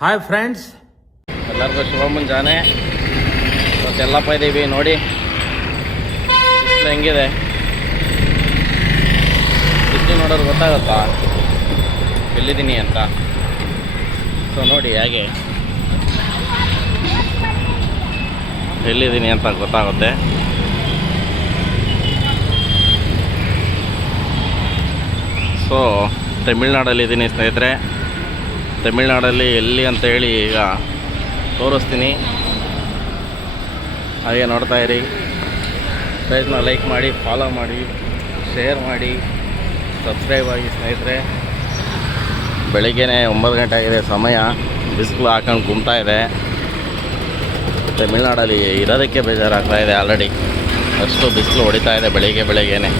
Hi friends, ಎಲ್ಲರಿಗೂ ಶುಭ ಮುಂಜಾನೆ. ಇವತ್ತೆಲ್ಲಪ್ಪ ಇದ್ದೀವಿ ನೋಡಿ. ಬಿಸಿಲು ಹೆಂಗಿದೆ, ಬಿಸಿಲು ನೋಡೋದು ಗೊತ್ತಾಗುತ್ತಾ ಎಲ್ಲಿದ್ದೀನಿ ಅಂತ. ಸೊ ನೋಡಿ ಹೇಗೆ ಎಲ್ಲಿದ್ದೀನಿ ಅಂತ ಗೊತ್ತಾಗುತ್ತೆ. ಸೊ ತಮಿಳ್ನಾಡಲ್ಲಿದ್ದೀನಿ ಸ್ನೇಹಿತರೆ. ತಮಿಳ್ನಾಡಲ್ಲಿ ಎಲ್ಲಿ ಅಂತ ಹೇಳಿ ಈಗ ತೋರಿಸ್ತೀನಿ, ಹಾಗೆ ನೋಡ್ತಾ ಇರಿ. ಪೇಜ್ನ ಲೈಕ್ ಮಾಡಿ, ಫಾಲೋ ಮಾಡಿ, ಶೇರ್ ಮಾಡಿ, ಸಬ್ಸ್ಕ್ರೈಬ್ ಆಗಿ ಸ್ನೇಹಿತರೆ. ಬೆಳಿಗ್ಗೆನೇ 9 ಗಂಟೆ ಆಗಿದೆ ಸಮಯ. ಬಿಸಿಲು ಹಾಕೊಂಡು ಗುಮ್ತಾ ಇದೆ. ತಮಿಳ್ನಾಡಲ್ಲಿ ಇರೋದಕ್ಕೆ ಬೇಜಾರಾಗ್ತಾ ಇದೆ. ಆಲ್ರೆಡಿ ಅಷ್ಟು ಬಿಸಿಲು ಹೊಡಿತಾ ಇದೆ ಬೆಳಿಗ್ಗೆನೇ.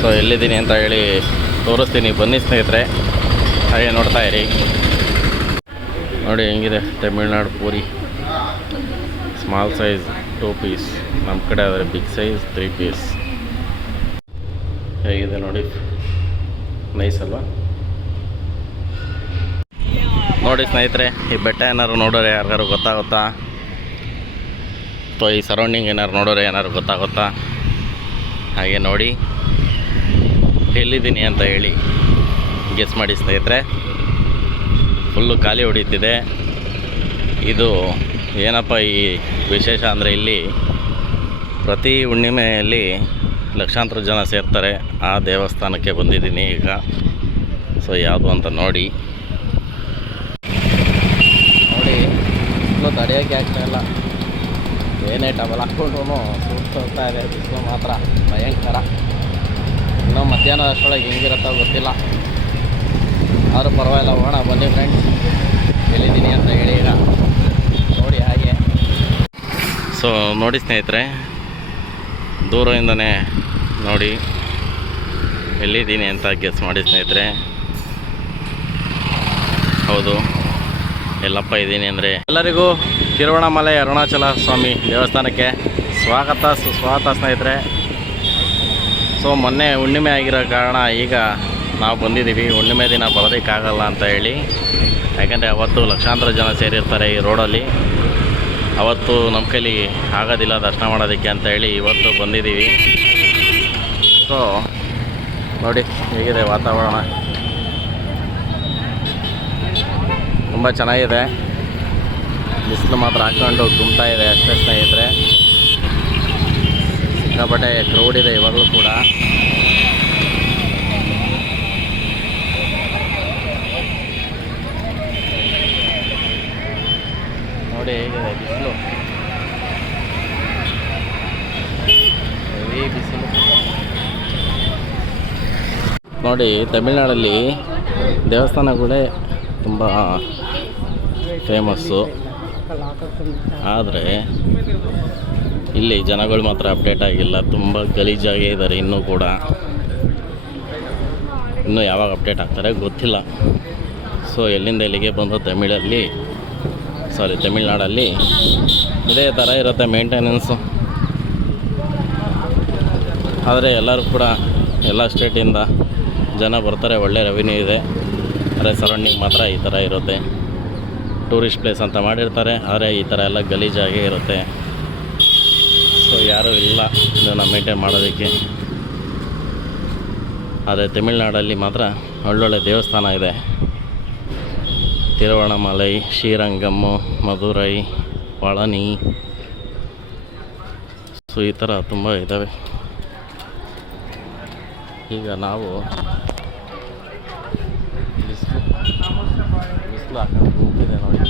ಸೊ ಎಲ್ಲಿದ್ದೀನಿ ಅಂತ ಹೇಳಿ ತೋರಿಸ್ತೀನಿ, ಬನ್ನಿ ಸ್ನೇಹಿತರೆ. ಹಾಗೆ ನೋಡ್ತಾ ಇರಿ. ನೋಡಿ ಹೆಂಗಿದೆ Tamil Nadu puri. Small size 2 piece, ನಮ್ಮ ಕಡೆ ಆದರೆ ಬಿಗ್ ಸೈಜ್ 3 ಪೀಸ್. ಹೇಗಿದೆ ನೋಡಿ, ನೈಸ್ ಅಲ್ವಾ? ನೋಡಿ ಸ್ನೇಹಿತರೆ, ಈ ಬೆಟ್ಟ ಏನಾದ್ರು ನೋಡೋರೆ ಯಾರಿಗಾರು ಗೊತ್ತಾಗುತ್ತಾ, ಅಥವಾ ಈ ಸರೌಂಡಿಂಗ್ ಏನಾದ್ರು ನೋಡೋರೆ ಏನಾದ್ರು ಗೊತ್ತಾಗುತ್ತಾ? ಹಾಗೆ ನೋಡಿ ಎಲ್ಲಿದ್ದೀನಿ ಅಂತ ಹೇಳಿ ಗೆಸ್ ಮಾಡಿ ಸ್ನೇಹಿತರೆ. ಫುಲ್ಲು ಖಾಲಿ ಹೊಡೀತಿದೆ. ಇದು ಏನಪ್ಪ ಈ ವಿಶೇಷ ಅಂದರೆ, ಇಲ್ಲಿ ಪ್ರತಿ ಹುಣ್ಣಿಮೆಯಲ್ಲಿ ಲಕ್ಷಾಂತರ ಜನ ಸೇರ್ತಾರೆ. ಆ ದೇವಸ್ಥಾನಕ್ಕೆ ಬಂದಿದ್ದೀನಿ ಈಗ. ಸೊ ಯಾವುದು ಅಂತ ನೋಡಿ ಬಿಸಿಲು ತಡೆಯೋಕ್ಕೆ ಆಗ್ತಾಯಿಲ್ಲ. ಏನೇ ಟವಲ್ ಹಾಕ್ಕೊಂಡ್ರು ಸುಡ್ತಾ ಇದೆ. ಬಿಸಿಲು ಮಾತ್ರ ಭಯಂಕರ. ಇನ್ನೂ ಮಧ್ಯಾಹ್ನ ಅಷ್ಟರೊಳಗೆ ಹೆಂಗಿರುತ್ತೋ ಗೊತ್ತಿಲ್ಲ, ಆದರೂ ಪರವಾಗಿಲ್ಲ. ಹೋಗೋಣ ಬನ್ನಿ ಫ್ರೆಂಡ್ಸ್, ಎಲ್ಲಿದ್ದೀನಿ ಅಂತ ಹೇಳಿ ಈಗ ನೋಡಿ ಹಾಗೆ. ಸೊ ನೋಡಿ ಸ್ನೇಹಿತರೆ, ದೂರದಿಂದನೇ ನೋಡಿ ಎಲ್ಲಿದ್ದೀನಿ ಅಂತ ಗೆಸ್ ಮಾಡಿ ಸ್ನೇಹಿತರೆ. ಹೌದು, ಎಲ್ಲಪ್ಪ ಇದ್ದೀನಿ ಅಂದರೆ ಎಲ್ಲರಿಗೂ ತಿರುವಣ್ಣಾಮಲೈ ಅರುಣಾಚಲ ಸ್ವಾಮಿ ದೇವಸ್ಥಾನಕ್ಕೆ ಸುಸ್ವಾಗತ ಸ್ನೇಹಿತರೆ. ಸೊ ಮೊನ್ನೆ ಹುಣ್ಣಿಮೆ ಆಗಿರೋ ಕಾರಣ ಈಗ ನಾವು ಬಂದಿದ್ದೀವಿ. ಹುಣ್ಣಿಮೆ ದಿನ ಬರೋದಕ್ಕಾಗಲ್ಲ ಅಂತ ಹೇಳಿ, ಯಾಕೆಂದರೆ ಅವತ್ತು ಲಕ್ಷಾಂತರ ಜನ ಸೇರಿರ್ತಾರೆ ಈ ರೋಡಲ್ಲಿ. ಅವತ್ತು ನಮ್ಮ ಕೈಲಿ ಆಗೋದಿಲ್ಲ ದರ್ಶನ ಮಾಡೋದಕ್ಕೆ ಅಂತ ಹೇಳಿ ಇವತ್ತು ಬಂದಿದ್ದೀವಿ. ಸೊ ನೋಡಿ ಹೇಗಿದೆ ವಾತಾವರಣ, ತುಂಬ ಚೆನ್ನಾಗಿದೆ. ಬಿಸಿಲು ಮಾತ್ರ ಹಾಕ್ಕೊಂಡು ಗುಮ್ತಾ ಇದೆ ಅಷ್ಟೇ ಸ್ನೇಹಿತರೆ. ಸಿಕ್ಕಾಪಟ್ಟೆ ಕ್ರೌಡ್ ಇದೆ ಇವಾಗಲೂ ಕೂಡ. ನೋಡಿ ಹೇಗಿದೆ ಬಿಸಿಲು, ಹೆವಿ ಬಿಸಿಲು. ನೋಡಿ ತಮಿಳ್ನಾಡಲ್ಲಿ ದೇವಸ್ಥಾನಗಳೇ ತುಂಬ ಫೇಮಸ್ಸು, ಆದರೆ ಇಲ್ಲಿ ಜನಗಳು ಮಾತ್ರ ಅಪ್ಡೇಟ್ ಆಗಿಲ್ಲ. ತುಂಬ ಗಲೀಜಾಗೇ ಇದ್ದಾರೆ ಇನ್ನೂ ಕೂಡ. ಇನ್ನೂ ಯಾವಾಗ ಅಪ್ಡೇಟ್ ಆಗ್ತಾರೆ ಗೊತ್ತಿಲ್ಲ. ಸೊ ಎಲ್ಲಿಂದ ಇಲ್ಲಿಗೆ ಬಂದು ತಮಿಳ್ನಾಡಲ್ಲಿ ಇದೇ ಥರ ಇರುತ್ತೆ ಮೇಂಟೆನೆನ್ಸು. ಆದರೆ ಎಲ್ಲರೂ ಕೂಡ ಎಲ್ಲ ಸ್ಟೇಟಿಂದ ಜನ ಬರ್ತಾರೆ, ಒಳ್ಳೆ ರೆವಿನ್ಯೂ ಇದೆ. ಆದರೆ ಸರೌಂಡಿಂಗ್ ಮಾತ್ರ ಈ ಥರ ಇರುತ್ತೆ. ಟೂರಿಸ್ಟ್ ಪ್ಲೇಸ್ ಅಂತ ಮಾಡಿರ್ತಾರೆ, ಆದರೆ ಈ ಥರ ಎಲ್ಲ ಗಲೀಜಾಗೇ ಇರುತ್ತೆ. ಸೊ ಯಾರೂ ಇಲ್ಲ ಇದನ್ನು ಮೇಂಟೈನ್ ಮಾಡೋದಕ್ಕೆ. ಆದರೆ ತಮಿಳ್ನಾಡಲ್ಲಿ ಮಾತ್ರ ಒಳ್ಳೊಳ್ಳೆ ದೇವಸ್ಥಾನ ಇದೆ. ತಿರುವಣ್ಣಾಮಲೈ, ಶ್ರೀರಂಗಮ್, ಮಧುರೈ, ಪಳನಿ, ಸೊ ಈ ಥರ ತುಂಬ ಇದ್ದಾವೆ. ಈಗ ನಾವು ಬಿಸಿಲು ಹಾಕೊಂಡು ಹೋಗ್ತಿದೆ ನೋಡಿ,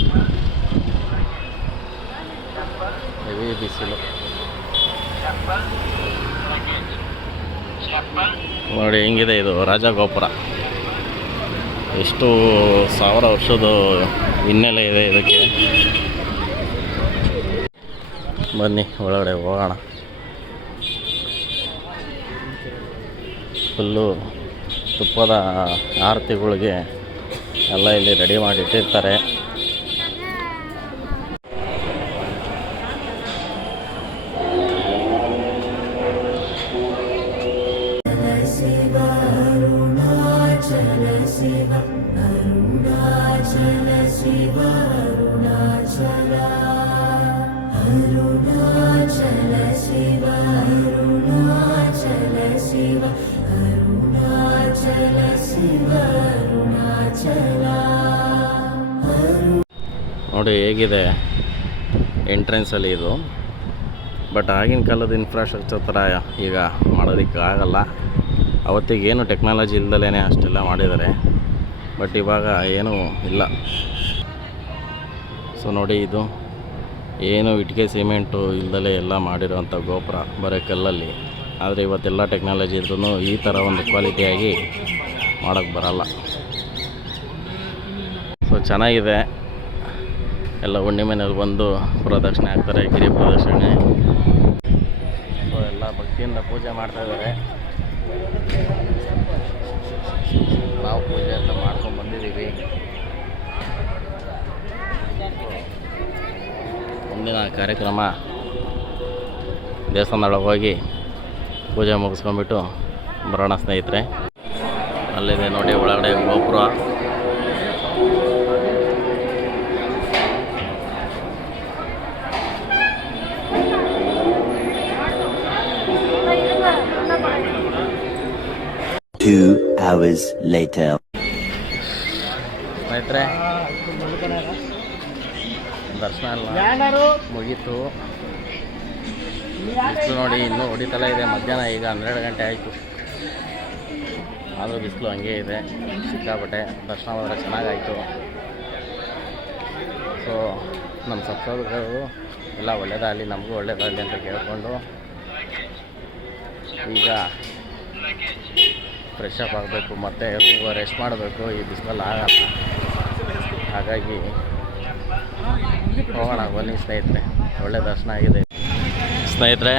ಹೆವಿ ಬಿಸಿಲು ನೋಡಿ. ಹೆಂಗಿದೆ ಇದು ರಾಜಗೋಪುರ, ಎಷ್ಟು 1000 ವರ್ಷದ ಹಿನ್ನೆಲೆ ಇದೆ ಇದಕ್ಕೆ. ಬನ್ನಿ ಒಳಗಡೆ ಹೋಗೋಣ. ಫುಲ್ಲು ತುಪ್ಪದ ಆರತಿಗಳಿಗೆ ಎಲ್ಲ ಇಲ್ಲಿ ರೆಡಿ ಮಾಡಿ ಇಟ್ಟಿರ್ತಾರೆ. ನೋಡಿ ಹೇಗಿದೆ ಎಂಟ್ರೆನ್ಸಲ್ಲಿ ಇದು. ಬಟ್ ಆಗಿನ ಕಾಲದ ಇನ್ಫ್ರಾಸ್ಟ್ರಕ್ಚರ್ ಥರ ಈಗ ಮಾಡೋದಕ್ಕೆ ಆಗಲ್ಲ. ಅವತ್ತಿಗೇನು ಟೆಕ್ನಾಲಜಿ ಇಲ್ದಲೇ ಅಷ್ಟೆಲ್ಲ ಮಾಡಿದ್ದಾರೆ. ಬಟ್ ಇವಾಗ ಏನೂ ಇಲ್ಲ. ಸೊ ನೋಡಿ, ಇದು ಏನು ಇಟ್ಟಿಗೆ ಸಿಮೆಂಟು ಇಲ್ದಲೇ ಎಲ್ಲ ಮಾಡಿರೋವಂಥ ಗೋಪುರ ಬರೀ ಕಲ್ಲಲ್ಲಿ. ಆದರೆ ಇವತ್ತೆಲ್ಲ ಟೆಕ್ನಾಲಜಿ ಇದ್ರೂ ಈ ಥರ ಒಂದು ಕ್ವಾಲಿಟಿಯಾಗಿ ಮಾಡೋಕ್ಕೆ ಬರಲ್ಲ. ಸೊ ಚೆನ್ನಾಗಿದೆ. ಎಲ್ಲ ಹುಣ್ಣಿಮೆನಲ್ಲಿ ಬಂದು ಪ್ರದಕ್ಷಿಣೆ ಹಾಕ್ತಾರೆ, ಗಿರಿ ಪ್ರದಕ್ಷಿಣೆ. ಸೊ ಎಲ್ಲ ಭಕ್ತಿಯಿಂದ ಪೂಜೆ ಮಾಡ್ತಾಯಿದ್ದಾರೆ. ನಾವು ಪೂಜೆ ಅಂತ ಮಾಡ್ಕೊಂಡು ಬಂದಿದ್ದೀವಿ. ಮುಂದಿನ ಕಾರ್ಯಕ್ರಮ ದೇವಸ್ಥಾನದೊಳಗೆ ಹೋಗಿ ಪೂಜೆ ಮುಗಿಸ್ಕೊಂಡ್ಬಿಟ್ಟು ಬರೋಣ ಸ್ನೇಹಿತರೆ. ಅಲ್ಲಿದೆ ನೋಡಿ ಒಳಗಡೆ ಗೋಪುರ. ಸ್ನೇಹಿತರೆ, ದರ್ಶನ ಎಲ್ಲ ಮುಗೀತು. ಬಿಸಿಲು ನೋಡಿ ಇನ್ನೂ ಹೊಡಿತಲೇ ಇದೆ. ಮಧ್ಯಾಹ್ನ ಈಗ 12 ಗಂಟೆ ಆಯಿತು. ಆದರೂ ಬಿಸಿಲು ಹಂಗೆ ಇದೆ ಸಿಕ್ಕಾಪಟ್ಟೆ. ದರ್ಶನ ಹೋದರೆ ಚೆನ್ನಾಗಾಯಿತು. ಸೊ ನಮ್ಮ ಸಬ್ಸ್ಕ್ರೈಬರ್ಗಳು ಎಲ್ಲ ಒಳ್ಳೆಯದಾಗಲಿ, ನಮಗೂ ಒಳ್ಳೆಯದಾಗಲಿ ಅಂತ ಕೇಳಿಕೊಂಡು ಈಗ ಫ್ರೆಶ್ ಅಪ್ ಆಗಬೇಕು, ಮತ್ತು ರೆಸ್ಟ್ ಮಾಡಬೇಕು. ಈ ಬಿಸಿಲಲ್ಲಿ ಆಗಲ್ಲ. ಹಾಗಾಗಿ ಹೋಗೋಣ ಬನ್ನಿ ಸ್ನೇಹಿತರೆ. ಒಳ್ಳೆ ದರ್ಶನ ಆಗಿದೆ ಸ್ನೇಹಿತರೆ.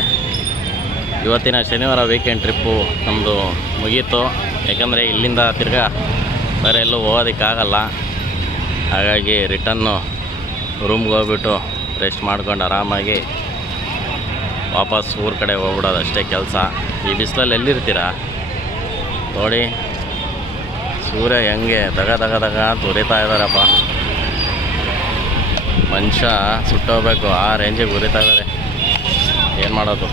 ಇವತ್ತಿನ ಶನಿವಾರ ವೀಕೆಂಡ್ ಟ್ರಿಪ್ಪು ನಮ್ಮದು ಮುಗೀತು. ಯಾಕಂದರೆ ಇಲ್ಲಿಂದ ತಿರ್ಗಾ ಬೇರೆ ಎಲ್ಲೂ ಹೋಗೋದಕ್ಕಾಗಲ್ಲ. ಹಾಗಾಗಿ ರಿಟನ್ನು ರೂಮ್ಗೆ ಹೋಗ್ಬಿಟ್ಟು ರೆಸ್ಟ್ ಮಾಡ್ಕೊಂಡು ಆರಾಮಾಗಿ ವಾಪಸ್ ಊರ ಕಡೆ ಹೋಗ್ಬಿಡೋದು ಅಷ್ಟೇ ಕೆಲಸ. ಈ ಬಿಸಿಲಲ್ಲಿ ಎಲ್ಲಿರ್ತೀರಾ ನೋಡಿ. ಸೂರ್ಯ ಹೆಂಗೆ ದಗ ಉರಿತಾ ಇದ್ದಾರಪ್ಪ. ಮನುಷ್ಯ ಸುಟ್ಟೋಗ್ಬೇಕು ಆ ರೇಂಜಿಗೆ ಉರಿತಾ ಇದ್ದಾರೆ. ಏನು ಮಾಡೋದು?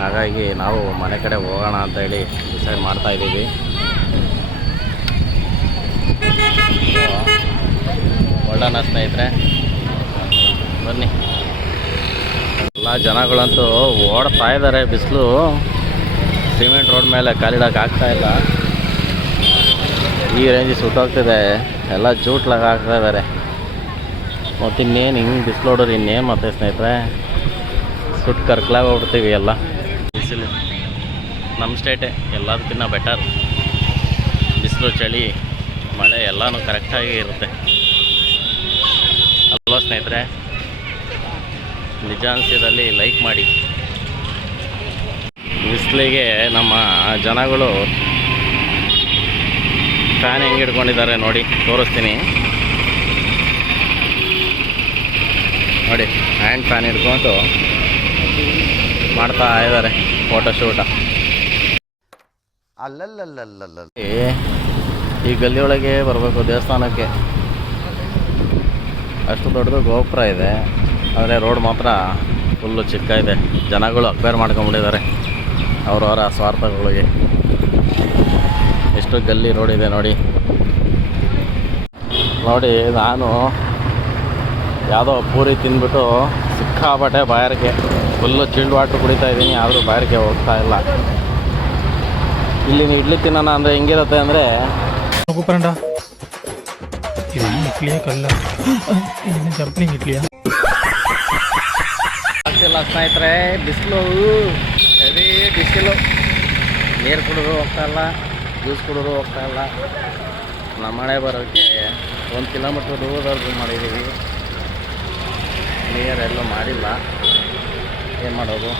ಹಾಗಾಗಿ ನಾವು ಮನೆ ಕಡೆ ಹೋಗೋಣ ಅಂತ ಹೇಳಿ ಡಿಸೈಡ್ ಮಾಡ್ತಾಯಿದ್ದೀವಿ. ಒಳ್ಳೆಯ ಸ್ನೇಹಿತರೆ, ಬನ್ನಿ. ಎಲ್ಲ ಜನಗಳಂತೂ ಓಡ್ತಾ ಇದ್ದಾರೆ. ಬಿಸಿಲು ಸಿಮೆಂಟ್ ರೋಡ್ ಮೇಲೆ ಕಾಲಿಡೋಕೆ ಆಗ್ತಾಯಿಲ್ಲ. ಈ ರೇಂಜಿಗೆ ಸುಟ್ಟೋಗ್ತಿದೆ. ಎಲ್ಲ ಜೂಟ್ಲಾಗ ಹಾಕ್ತಾ ಇದ್ದಾರೆ. ಮತ್ತು ಇನ್ನೇನು ಹಿಂಗೆ ಬಿಸಿಲು ಹೊಡೋರು ಇನ್ನೇನು ಮತ್ತೆ ಸ್ನೇಹಿತರೆ, ಸುಟ್ಟು ಕರ್ಕಲಾಗಿ ಹೋಗ್ಬಿಡ್ತೀವಿ. ಎಲ್ಲ ಬಿಸಿಲು ನಮ್ಮ ಸ್ಟೇಟೇ ಎಲ್ಲದಕ್ಕಿಂತ ಬೆಟರ್. ಬಿಸಿಲು, ಚಳಿ, ಮಳೆ ಎಲ್ಲನೂ ಕರೆಕ್ಟಾಗಿ ಇರುತ್ತೆ ಅಲ್ವಾ ಸ್ನೇಹಿತರೆ? ನಿಜಾಂಶದಲ್ಲಿ ಲೈಕ್ ಮಾಡಿ. ಬಿಸಿಲಿಗೆ ನಮ್ಮ ಜನಗಳು ಫ್ಯಾನ್ ಹೆಂಗೆ ಹಿಡ್ಕೊಂಡಿದ್ದಾರೆ ನೋಡಿ, ತೋರಿಸ್ತೀನಿ ನೋಡಿ. ಹ್ಯಾಂಡ್ ಫ್ಯಾನ್ ಹಿಡ್ಕೊಂಡು ಮಾಡ್ತಾ ಇದ್ದಾರೆ ಫೋಟೋಶೂಟ. ಅಲ್ಲಲ್ಲಲ್ಲಲ್ಲ ಈ ಗಲ್ಲಿಯೊಳಗೆ ಬರಬೇಕು ದೇವಸ್ಥಾನಕ್ಕೆ. ಅಷ್ಟು ದೊಡ್ಡದು ಗೋಪುರ ಇದೆ, ಆದರೆ ರೋಡ್ ಮಾತ್ರ ಫುಲ್ಲು ಚಿಕ್ಕ ಇದೆ. ಜನಗಳು ಅಕ್ವೈರ್ ಮಾಡ್ಕೊಂಬಿಟ್ಟಿದ್ದಾರೆ ಅವರವರ ಸ್ವಾರ್ಥಗಳಿಗೆ. ಎಷ್ಟು ಗಲ್ಲಿ ರೋಡ್ ಇದೆ ನೋಡಿ. ನಾನು ಯಾವುದೋ ಪೂರಿ ತಿಂದ್ಬಿಟ್ಟು ಸಿಕ್ಕಾಪಟ್ಟೆ ಬಾಯಾರಿಕೆ, ಫುಲ್ಲು ಚಿಲ್ಡ್ ವಾಟ್ರ್ ಕುಡಿತಾ ಇದ್ದೀನಿ. ಆದರೂ ಬಾಯಾರಿಕೆ ಹೋಗ್ತಾ ಇಲ್ಲ. ಇಲ್ಲಿನ ಇಡ್ಲಿ ತಿನ್ನೋಣ ಅಂದರೆ ಹೆಂಗಿರುತ್ತೆ ಅಂದರೆ, ಆಗ್ತಿಲ್ಲ ಸ್ನೇಹಿತರೆ. ಬಿಸಿಲು, ಹೆವಿ ಬಿಸಿಲು. ನೀರು ಕುಡಿದ್ರು ಹೋಗ್ತಾಯಿಲ್ಲ, ಜ್ಯೂಸ್ ಕುಡಿದ್ರು ಹೋಗ್ತಾಯಿಲ್ಲ. ನಮ್ಮ ಮನೆ ಬರೋಕ್ಕೆ 1 ಕಿಲೋಮೀಟ್ರ್ ದೂರದವರೆಗೂ ಮಾಡಿದ್ದೀವಿ. ನೀರೆಲ್ಲೂ ಮಾಡಿಲ್ಲ. ಏನು ಮಾಡೋದು?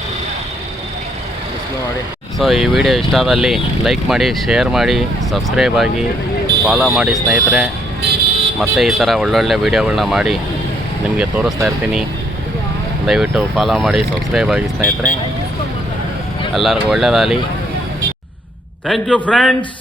ಬಿಸಿಲು ನೋಡಿ. ಸೊ ಈ ವಿಡಿಯೋ ಇಷ್ಟ ಆದಲ್ಲಿ ಲೈಕ್ ಮಾಡಿ, ಶೇರ್ ಮಾಡಿ, ಸಬ್ಸ್ಕ್ರೈಬ್ ಆಗಿ, ಫಾಲೋ ಮಾಡಿ ಸ್ನೇಹಿತರೆ. ಮತ್ತು ಈ ಥರ ಒಳ್ಳೊಳ್ಳೆ ವೀಡಿಯೋಗಳನ್ನ ಮಾಡಿ ನಿಮಗೆ ತೋರಿಸ್ತಾ ಇರ್ತೀನಿ. ದಯವಿಟ್ಟು ಫಾಲೋ ಮಾಡಿ, ಸಬ್ಸ್ಕ್ರೈಬ್ ಆಗಿ ಸ್ನೇಹಿತರೆ. ಎಲ್ಲರಿಗೂ ಒಳ್ಳೆಯದಾಗಲಿ. Thank you friends.